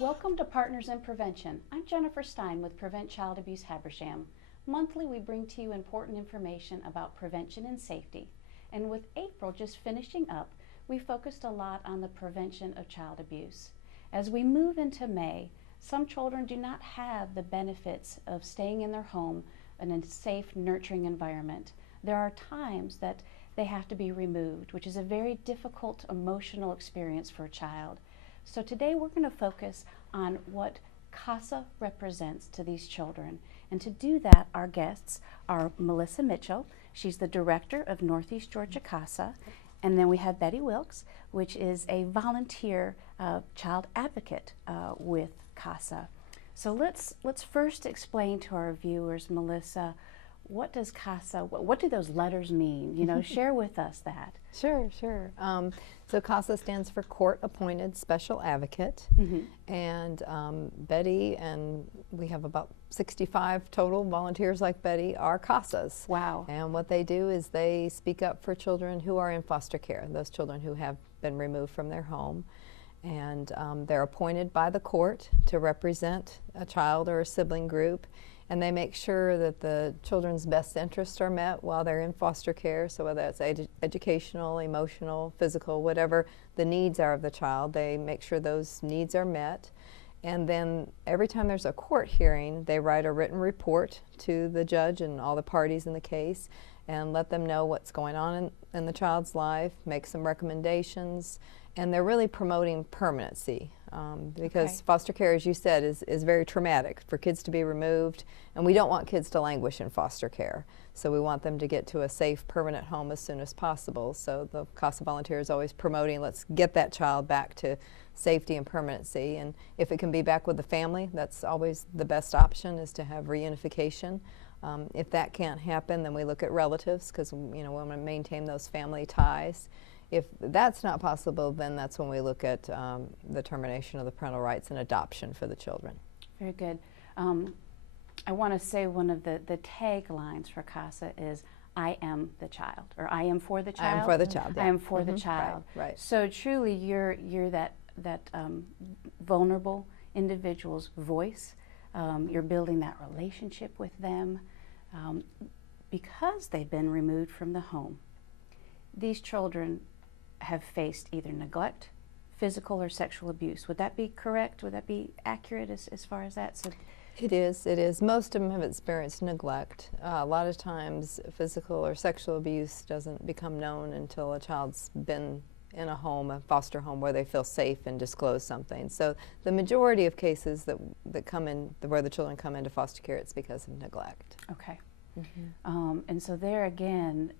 Welcome to Partners in Prevention. I'm Jennifer Stein with Prevent Child Abuse Habersham. Monthly, we bring to you important information about prevention and safety. And with April just finishing up, we focused a lot on the prevention of child abuse. As we move into May, some children do not have the benefits of staying in their home in a safe, nurturing environment. There are times that they have to be removed, which is a very difficult emotional experience for a child. So today we're going to focus on what Casa represents to these children. And to do that, our guests are Melissa Mitchell. She's the director of Northeast Georgia Casa. And then we have Betty Wilkes, which is a volunteer child advocate with Casa. So let's first explain to our viewers, Melissa, what does Casa, what do those letters mean? You know, share with us that. Sure. So CASA stands for Court Appointed Special Advocate, and Betty, and we have about 65 total volunteers like Betty, are CASAs. Wow. And what they do is they speak up for children who are in foster care, those children who have been removed from their home. And they're appointed by the court to represent a child or a sibling group, and they make sure that the children's best interests are met while they're in foster care. So whether it's educational, emotional, physical, whatever the needs are of the child, they make sure those needs are met. And then every time there's a court hearing, they write a written report to the judge and all the parties in the case and let them know what's going on in the child's life, make some recommendations, and they're really promoting permanency. Because foster care, as you said, is very traumatic for kids to be removed, and we don't want kids to languish in foster care. So we want them to get to a safe, permanent home as soon as possible. So the CASA volunteer is always promoting, let's get that child back to safety and permanency. And if it can be back with the family, that's always the best option, is to have reunification. If that can't happen, then we look at relatives, because we want to maintain those family ties. If that's not possible, then that's when we look at the termination of the parental rights and adoption for the children. Very good. I want to say one of the taglines for CASA is, I am the child, or I am for the child. I am for the child, yeah. I am for the child. Right. So truly you're that vulnerable individual's voice. You're building that relationship with them because they've been removed from the home. These children have faced either neglect, physical or sexual abuse. Would that be correct? Would that be accurate as far as that? So It is. Most of them have experienced neglect. A lot of times physical or sexual abuse doesn't become known until a child's been in a home, a foster home, where they feel safe and disclose something. So the majority of cases that come in, where the children come into foster care, it's because of neglect. Okay. And so there again,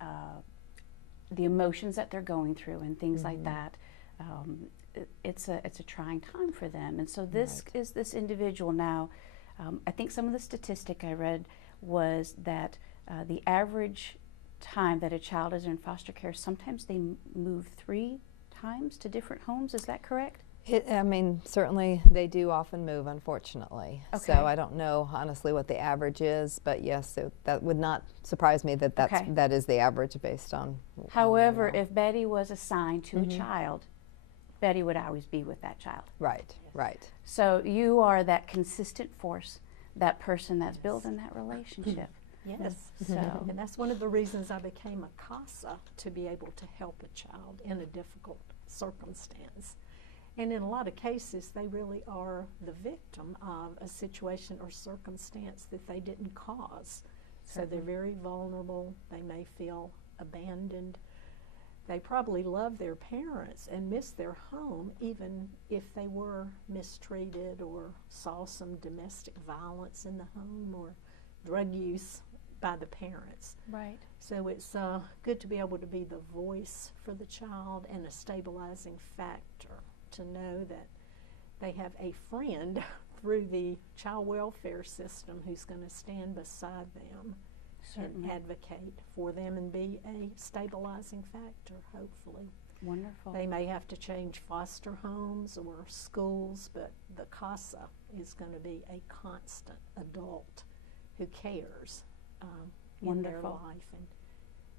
the emotions that they're going through and things like that, it's a trying time for them. And so this is this individual now. I think some of the statistic I read was that the average time that a child is in foster care, sometimes they move 3 times to different homes. Is that correct? Certainly they do often move, unfortunately. Okay. So I don't know honestly what the average is, but yes, that would not surprise me that that is the average based on. However, if Betty was assigned to a child, Betty would always be with that child. Right. So you are that consistent force, that person that's building that relationship. Yes. So, And that's one of the reasons I became a CASA, to be able to help a child in a difficult circumstance. And in a lot of cases, they really are the victim of a situation or circumstance that they didn't cause. So they're very vulnerable. They may feel abandoned. They probably love their parents and miss their home, even if they were mistreated or saw some domestic violence in the home or drug use by the parents. right. So it's good to be able to be the voice for the child and a stabilizing factor, to know that they have a friend through the child welfare system who's going to stand beside them Certainly. and advocate for them and be a stabilizing factor, hopefully. Wonderful. They may have to change foster homes or schools, but the CASA is going to be a constant adult who cares in their Wonderful. life. And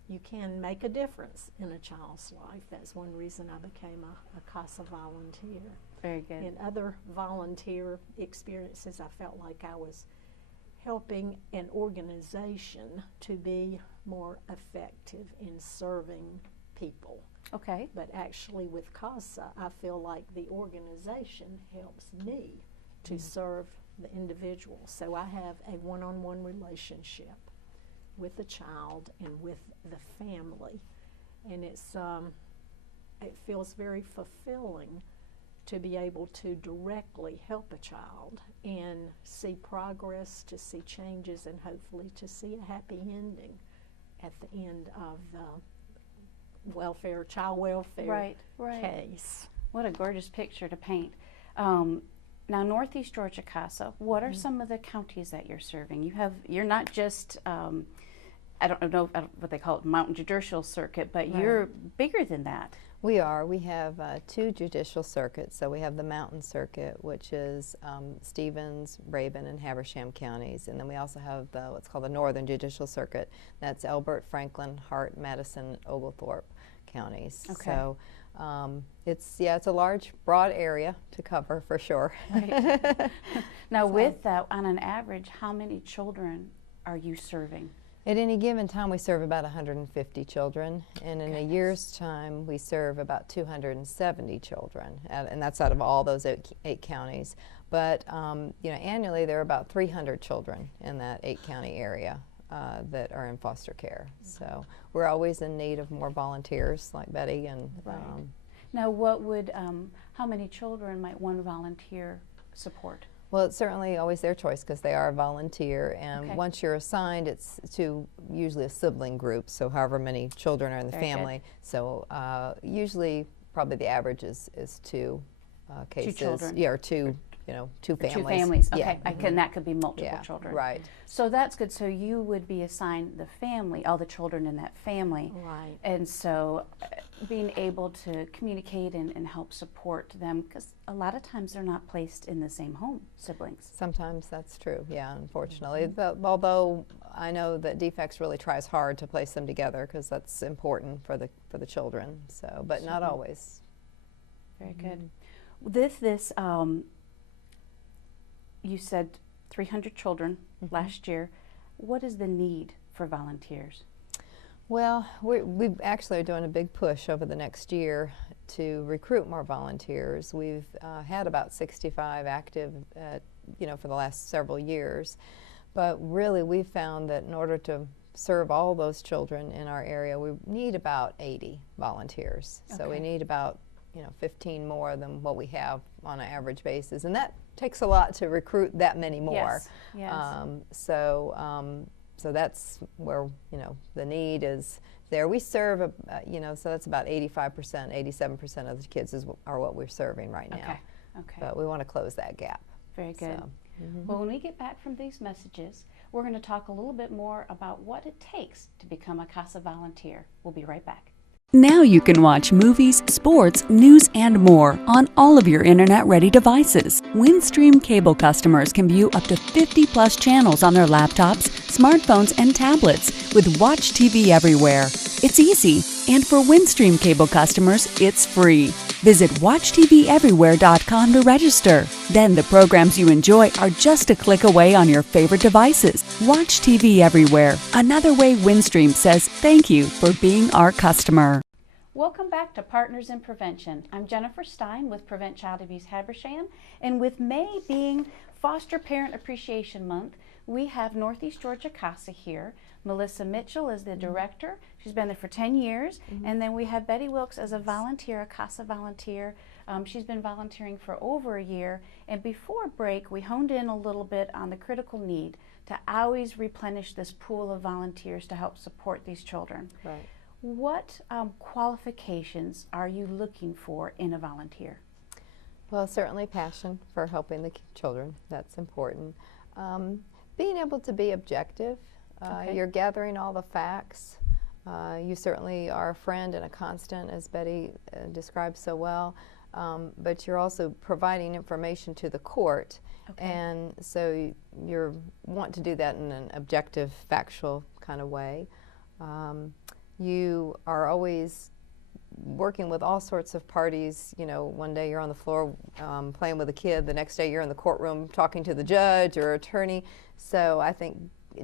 you can make a difference in a child's life. That's one reason I became a Casa volunteer. Very good. In other volunteer experiences, I felt like I was helping an organization to be more effective in serving people. Okay. But actually with Casa, I feel like the organization helps me to serve the individual. So I have a one-on-one relationship with the child and with the family. And it feels very fulfilling to be able to directly help a child and see progress, to see changes, and hopefully to see a happy ending at the end of the child welfare case. What a gorgeous picture to paint. Now, Northeast Georgia Casa, what are some of the counties that you're serving? You're not just, I don't know what they call it, Mountain Judicial Circuit, but you're bigger than that. We are. We have 2 judicial circuits. So we have the Mountain Circuit, which is Stevens, Rabun, and Habersham counties. And then we also have what's called the Northern Judicial Circuit. That's Elbert, Franklin, Hart, Madison, Oglethorpe counties. Okay. So it's a large, broad area to cover for sure. Right. Now, with that, on an average, how many children are you serving? At any given time, we serve about 150 children, and in a year's time, we serve about 270 children, and that's out of all those 8 counties. But annually, there are about 300 children in that 8-county area that are in foster care. So we're always in need of more volunteers like Betty. And now, what would how many children might one volunteer support? Well, it's certainly always their choice because they are a volunteer, and once you're assigned, it's to usually a sibling group, so however many children are in the family. So usually, probably the average is 2 cases. 2 children. Yeah, or 2, 2 families. 2 families, okay. Yeah. That could be multiple children. Right. So that's good. So you would be assigned the family, all the children in that family. Right. And so being able to communicate and help support them, because a lot of times they're not placed in the same home, siblings. Sometimes that's true, yeah, unfortunately. But, although I know that DFACS really tries hard to place them together because that's important for the children. So, but not always. Very good. This you said 300 children last year. What is the need for volunteers? Well, we actually are doing a big push over the next year to recruit more volunteers. We've had about 65 active, for the last several years. But really, we've found that in order to serve all those children in our area, we need about 80 volunteers. So we need about 15 more than what we have on an average basis, and that takes a lot to recruit that many more. Yes. So that's where the need is there. We serve so that's about 85%, 87% of the kids are what we're serving right now. Okay. But we want to close that gap. Very good. So, well, when we get back from these messages, we're going to talk a little bit more about what it takes to become a Casa volunteer. We'll be right back. Now you can watch movies, sports, news, and more on all of your internet-ready devices. Windstream cable customers can view up to 50-plus channels on their laptops, smartphones, and tablets with Watch TV Everywhere. It's easy, and for Windstream cable customers, it's free. Visit WatchTVEverywhere.com to register. Then the programs you enjoy are just a click away on your favorite devices. Watch TV Everywhere. Another way Windstream says thank you for being our customer. Welcome back to Partners in Prevention. I'm Jennifer Stein with Prevent Child Abuse Habersham, and with May being Foster Parent Appreciation Month, we have Northeast Georgia Casa here. Melissa Mitchell is the director. She's been there for 10 years. And then we have Betty Wilkes as a volunteer, a Casa volunteer. She's been volunteering for over a year. And before break, we honed in a little bit on the critical need to always replenish this pool of volunteers to help support these children. Right. What qualifications are you looking for in a volunteer? Well, certainly passion for helping the children. That's important. Being able to be objective. You're gathering all the facts. You certainly are a friend and a constant, as Betty described so well, but you're also providing information to the court, and so you want to do that in an objective, factual kind of way. You are always working with all sorts of parties. You know, one day you're on the floor playing with a kid, the next day you're in the courtroom talking to the judge or attorney. So I think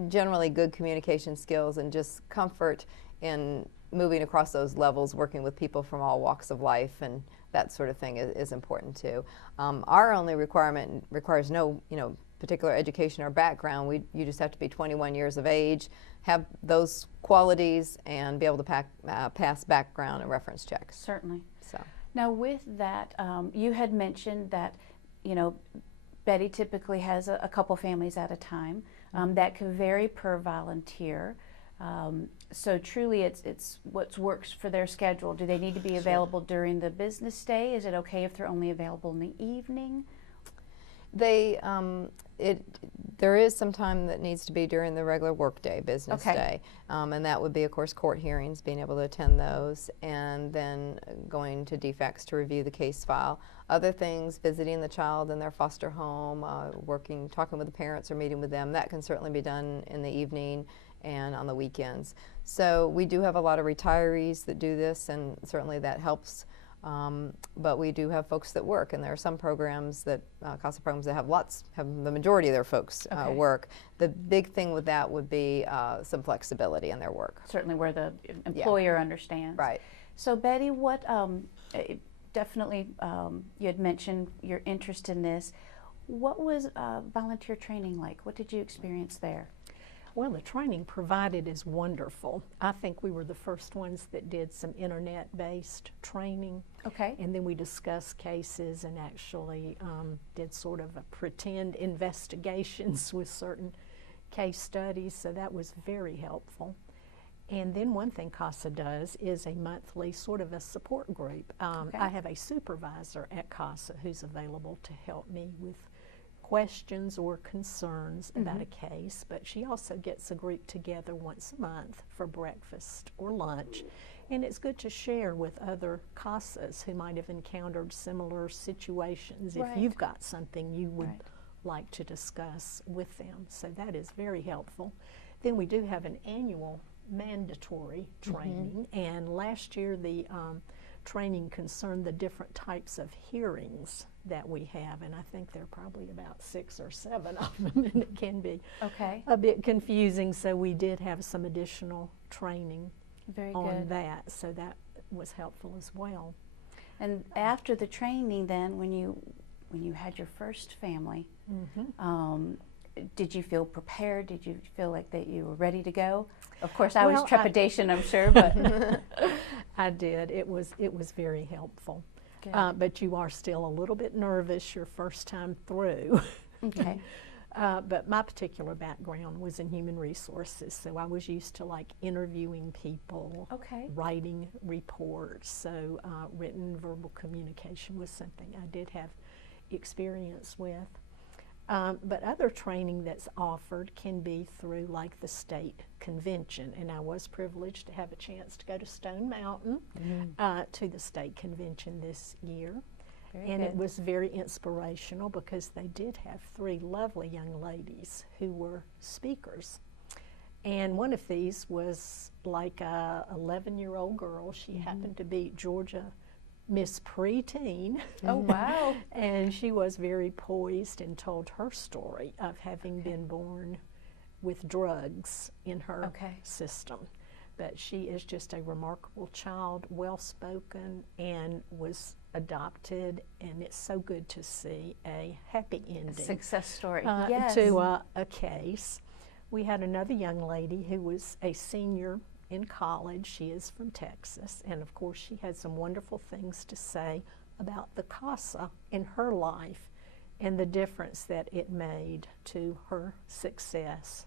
generally good communication skills and just comfort in moving across those levels, working with people from all walks of life and that sort of thing is important too. Our only requirement requires no, particular education or background. You just have to be 21 years of age, have those qualities, and be able to pass background and reference checks. Certainly. So now with that, you had mentioned that, Betty typically has a couple families at a time. That can vary per volunteer. So truly it's what works for their schedule. Do they need to be available during the business day? Is it okay if they're only available in the evening? There is some time that needs to be during the regular workday, business Okay. day, and that would be, of course, court hearings, being able to attend those, and then going to DFACS to review the case file. Other things, visiting the child in their foster home, talking with the parents or meeting with them, that can certainly be done in the evening and on the weekends. So we do have a lot of retirees that do this, and certainly that helps. But we do have folks that work, and there are some programs that, Casa programs that have the majority of their folks Okay. work. The big thing with that would be some flexibility in their work. Certainly where the employer understands. Right. So Betty, what, definitely you had mentioned your interest in this. What was volunteer training like? What did you experience there? Well, the training provided is wonderful. I think we were the first ones that did some internet-based training. Okay. And then we discussed cases and actually did sort of a pretend investigations with certain case studies, so that was very helpful. And then one thing Casa does is a monthly sort of a support group. Okay. I have a supervisor at Casa who's available to help me with questions or concerns about a case, but she also gets a group together once a month for breakfast or lunch, and it's good to share with other CASAs who might have encountered similar situations if Right. you've got something you would Right. like to discuss with them, so that is very helpful. Then we do have an annual mandatory training, and last year the training concerned the different types of hearings that we have, and I think there are probably about 6 or 7 of them, and it can be Okay. a bit confusing, so we did have some additional training Very on good. that, so that was helpful as well. And after the training then, when you had your first family, did you feel prepared? Did you feel like that you were ready to go? Of course, I was Well, trepidation, I'm sure, but I did. It was very helpful. Good. But you are still a little bit nervous your first time through. okay. But my particular background was in human resources, so I was used to like interviewing people, Okay. writing reports, so written verbal communication was something I did have experience with. But other training that's offered can be through like the state convention, and I was privileged to have a chance to go to Stone Mountain to the state convention this year. Very And good. it was very inspirational because they did have 3 lovely young ladies who were speakers. And one of these was like a 11-year-old girl. She happened to be Georgia Miss Preteen. Oh, wow. And she was very poised and told her story of having been born with drugs in her Okay. system. But she is just a remarkable child, well-spoken, and was adopted, and it's so good to see a happy ending Success story. to Yes. a case. We had another young lady who was a senior in college. She is from Texas, and of course she had some wonderful things to say about the Casa in her life and the difference that it made to her success.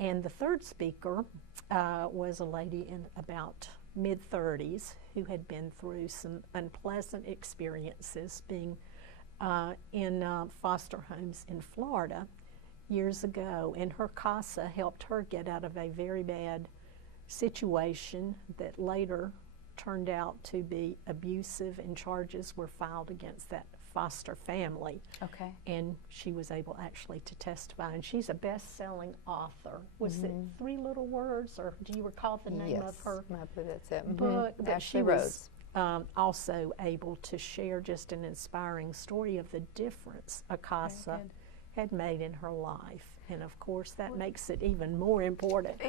And the third speaker was a lady in about mid-30s who had been through some unpleasant experiences being in foster homes in Florida years ago, and her Casa helped her get out of a very bad situation that later turned out to be abusive, and charges were filed against that foster family. Okay. And she was able actually to testify, and she's a best-selling author. Was it 3 Little Words, or do you recall the name of her I believe that's it. book? But Ashley she Rose. was also able to share just an inspiring story of the difference a Casa had made in her life. And of course that makes it even more important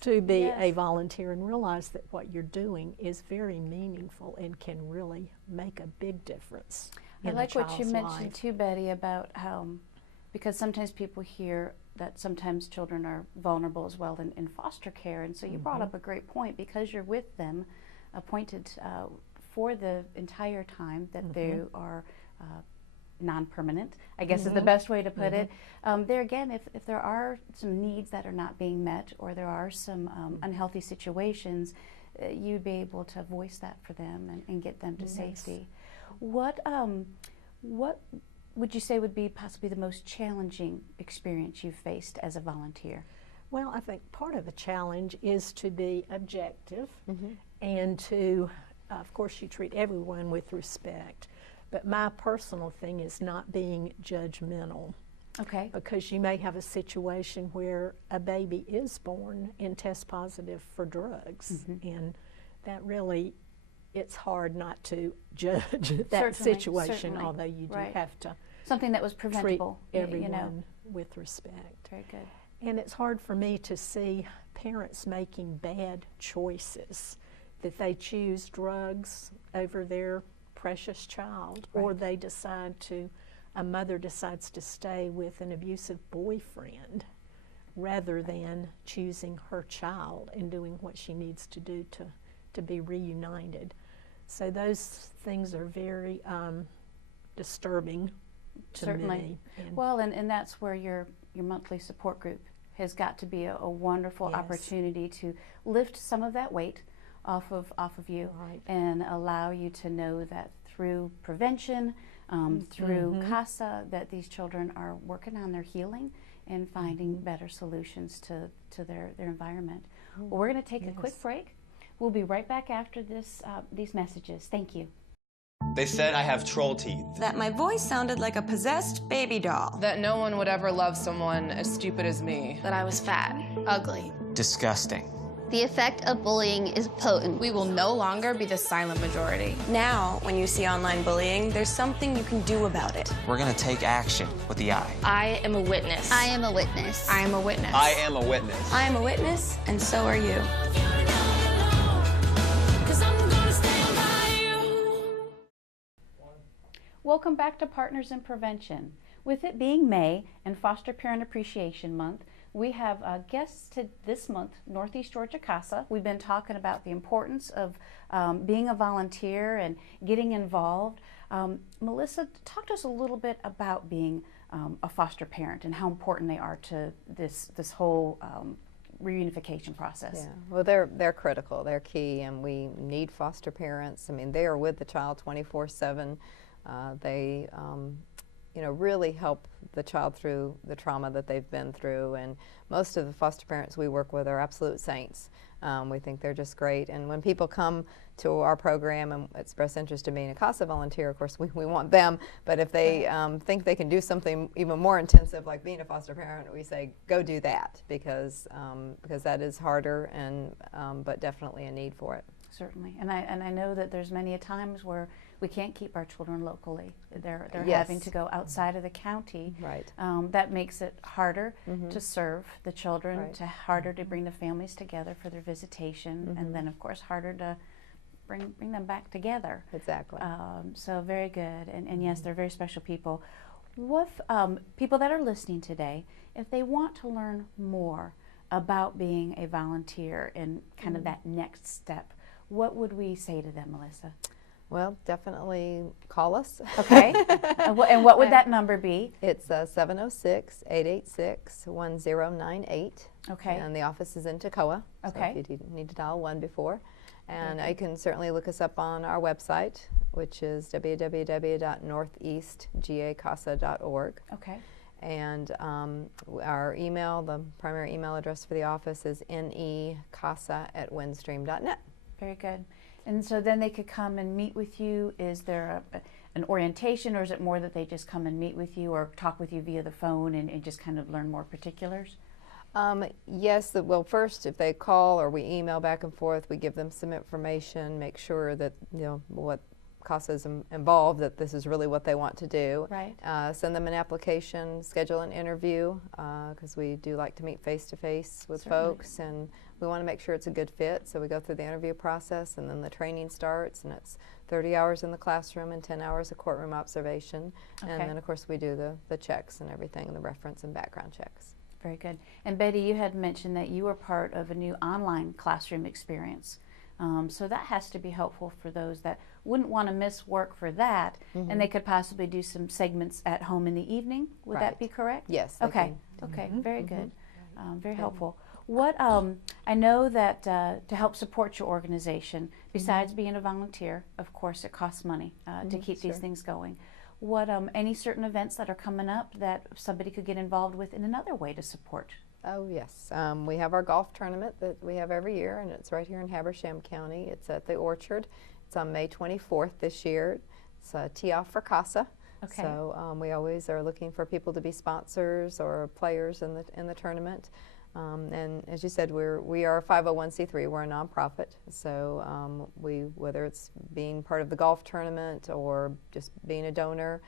to be a volunteer and realize that what you're doing is very meaningful and can really make a big difference in I like a child's what you mentioned life. too, Betty, about how, because sometimes people hear that sometimes children are vulnerable as well in foster care, and so you brought up a great point, because you're with them, appointed for the entire time that they are non-permanent, I guess is the best way to put it. There again, if there are some needs that are not being met, or there are some unhealthy situations, you'd be able to voice that for them and get them to safety. What would you say would be possibly the most challenging experience you've faced as a volunteer? Well, I think part of the challenge is to be objective and to, of course, you treat everyone with respect. But my personal thing is not being judgmental. Okay. Because you may have a situation where a baby is born and tests positive for drugs. And that really, it's hard not to judge that situation, although you do have to something that was preventable, treat everyone with respect. Very good. And it's hard for me to see parents making bad choices, that they choose drugs over their precious child, or they decide to, a mother decides to stay with an abusive boyfriend rather than choosing her child and doing what she needs to do to be reunited. So those things are very disturbing to me. And well, and that's where your monthly support group has got to be a wonderful opportunity to lift some of that weight off of you and allow you to know that through prevention, through Casa, that these children are working on their healing and finding better solutions to their environment. Well, we're going to take a quick break. We'll be right back after these messages. Thank you. They said I have troll teeth. That my voice sounded like a possessed baby doll. That no one would ever love someone as stupid as me. That I was fat, ugly. Disgusting. The effect of bullying is potent. We will no longer be the silent majority. Now, when you see online bullying, there's something you can do about it. We're gonna take action with the I. I am a witness. I am a witness. I am a witness. I am a witness. I am a witness, and so are you. Welcome back to Partners in Prevention. With it being May and Foster Parent Appreciation Month, we have guests to this month, Northeast Georgia Casa. We've been talking about the importance of being a volunteer and getting involved. Melissa, talk to us a little bit about being a foster parent and how important they are to this whole reunification process. Yeah, well, they're critical. They're key, and we need foster parents. I mean, they are with the child 24/7. They really help the child through the trauma that they've been through, and most of the foster parents we work with are absolute saints. We think they're just great, and when people come to our program and express interest in being a Casa volunteer, of course we want them, but if they think they can do something even more intensive like being a foster parent, we say go do that, because that is harder, and but definitely a need for it. Certainly, and I know that there's many a times where we can't keep our children locally. They're Yes. having to go outside of the county. Right. That makes it harder to serve the children, Right. harder to bring the families together for their visitation, and then of course harder to bring them back together. Exactly. So very good, and yes, they're very special people. With people that are listening today, if they want to learn more about being a volunteer and kind of that next step, what would we say to them, Melissa? Well, definitely call us. Okay. And what would that number be? It's 706-886-1098. Okay. And the office is in Toccoa. Okay. So if you need to dial 1 before. And you can certainly look us up on our website, which is www.northeastgacasa.org. Okay. And our email, the primary email address for the office is necasa@windstream.net. Very good. And so then they could come and meet with you. Is there an orientation, or is it more that they just come and meet with you or talk with you via the phone and just kind of learn more particulars? Yes, well, first, if they call or we email back and forth, we give them some information, make sure that, you know, what Casa is involved, that this is really what they want to do. Right. Send them an application, schedule an interview, because we do like to meet face-to-face with Certainly. folks, and we want to make sure it's a good fit, so we go through the interview process, and then the training starts, and it's 30 hours in the classroom and 10 hours of courtroom observation. Okay. And then, of course, we do the checks and everything, and the reference and background checks. Very good. And Betty, you had mentioned that you were part of a new online classroom experience. So that has to be helpful for those that wouldn't want to miss work for that, and they could possibly do some segments at home in the evening. Would that be correct? Yes. Okay. Okay. Very good. Very helpful. What I know that to help support your organization, besides being a volunteer, of course, it costs money to keep these things going. What any certain events that are coming up that somebody could get involved with in another way to support? Oh, yes. We have our golf tournament that we have every year, and it's right here in Habersham County. It's at the Orchard. It's on May 24th this year. It's a tee-off for Casa. Okay. So we always are looking for people to be sponsors or players in the tournament. And as you said, we are a 501c3. We're a nonprofit. So whether it's being part of the golf tournament or just being a donor,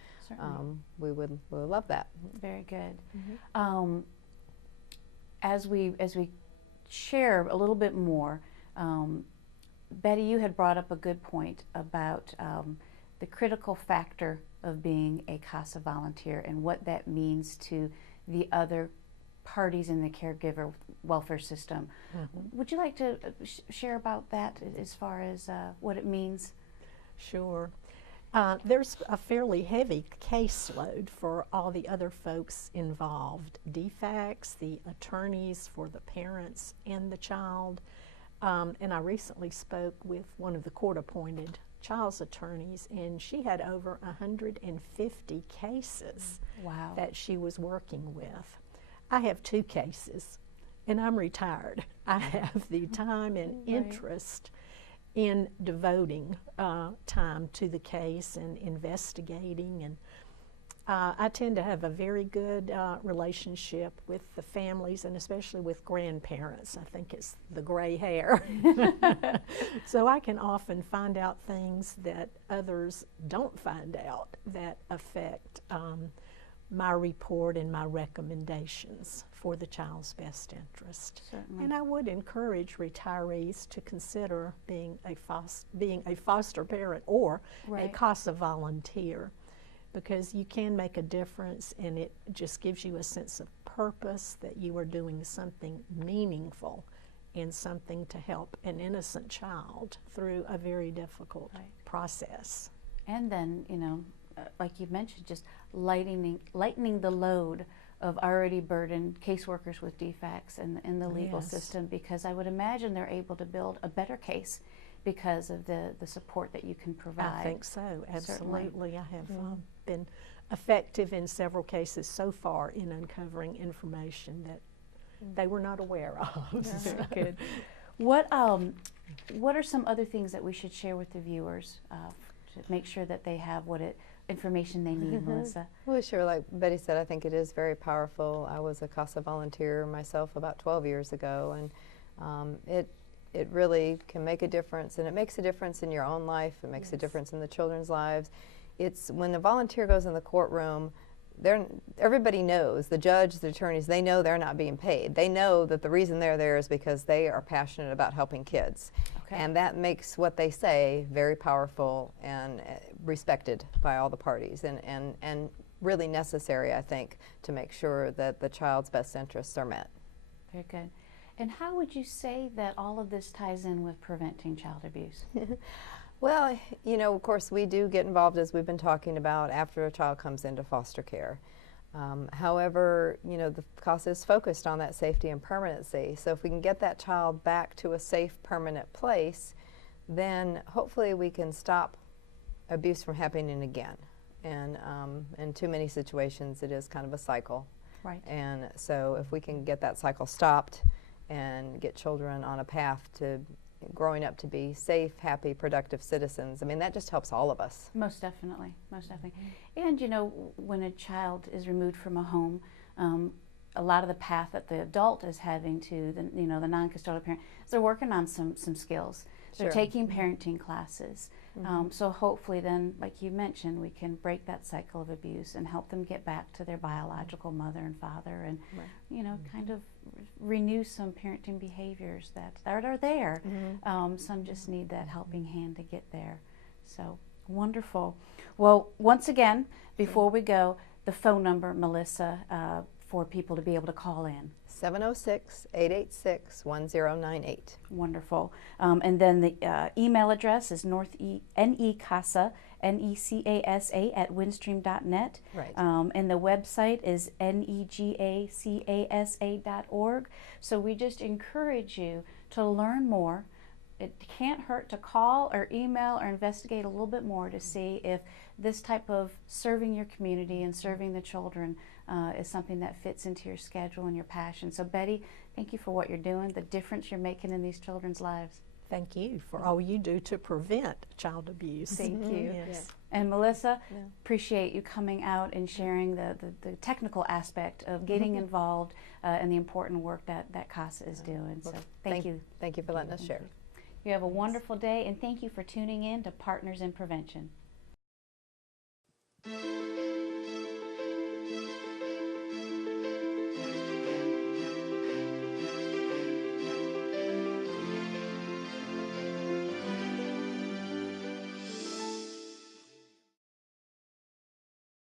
we would love that. Very good. As we share a little bit more, Betty, you had brought up a good point about the critical factor of being a Casa volunteer and what that means to the other parties in the caregiver welfare system. Would you like to share about that as far as what it means? Sure. There's a fairly heavy caseload for all the other folks involved, DFACs, the attorneys for the parents and the child. And I recently spoke with one of the court-appointed child's attorneys, and she had over 150 cases that she was working with. I have 2 cases, and I'm retired. I have the time and interest in devoting time to the case and investigating, and I tend to have a very good relationship with the families and especially with grandparents. I think it's the gray hair. So I can often find out things that others don't find out that affect my report and my recommendations for the child's best interest. Certainly. And I would encourage retirees to consider being a foster parent or a Casa volunteer, because you can make a difference, and it just gives you a sense of purpose that you are doing something meaningful and something to help an innocent child through a very difficult process. And then, you know, like you mentioned, just lightening the load of already burdened caseworkers with DFACs in the legal system, because I would imagine they're able to build a better case because of the support that you can provide. I think so, absolutely. Certainly. I have been effective in several cases so far in uncovering information that they were not aware of. Very good. What are some other things that we should share with the viewers to make sure that they have information they need, Melissa? Well, sure. Like Betty said, I think it is very powerful. I was a Casa volunteer myself about 12 years ago, and it really can make a difference, and it makes a difference in your own life. It makes a difference in the children's lives. It's when the volunteer goes in the courtroom, everybody knows, the judge, the attorneys, they know they're not being paid. They know that the reason they're there is because they are passionate about helping kids. And that makes what they say very powerful and respected by all the parties, and really necessary, I think, to make sure that the child's best interests are met. Very good. And how would you say that all of this ties in with preventing child abuse? Well, you know, of course, we do get involved, as we've been talking about, after a child comes into foster care. However, you know, the Casa is focused on that safety and permanency. So if we can get that child back to a safe, permanent place, then hopefully we can stop abuse from happening again. And in too many situations, it is kind of a cycle. Right. And so if we can get that cycle stopped and get children on a path to growing up to be safe, happy, productive citizens. I mean, that just helps all of us. Most definitely, most definitely. And you know, when a child is removed from a home, a lot of the path that the adult is having to, the non-custodial parent, is they're working on some skills. They're taking parenting classes. So hopefully then, like you mentioned, we can break that cycle of abuse and help them get back to their biological mother and father, and you know, kind of renew some parenting behaviors that are there. Some just need that helping hand to get there. So wonderful. Well, once again, before we go, the phone number, Melissa, for people to be able to call in. 706-886-1098. Wonderful. And then the email address is necasa, necasa at windstream.net. Right. And the website is negacasa.org. So we just encourage you to learn more. It can't hurt to call or email or investigate a little bit more to see if this type of serving your community and serving the children is something that fits into your schedule and your passion. So Betty, thank you for what you're doing, the difference you're making in these children's lives. Thank you for all you do to prevent child abuse. Thank you. Yes. And Melissa, appreciate you coming out and sharing the technical aspect of getting involved and the important work that Casa is doing. So thank you. Thank you for letting us share. You have a wonderful day, and thank you for tuning in to Partners in Prevention.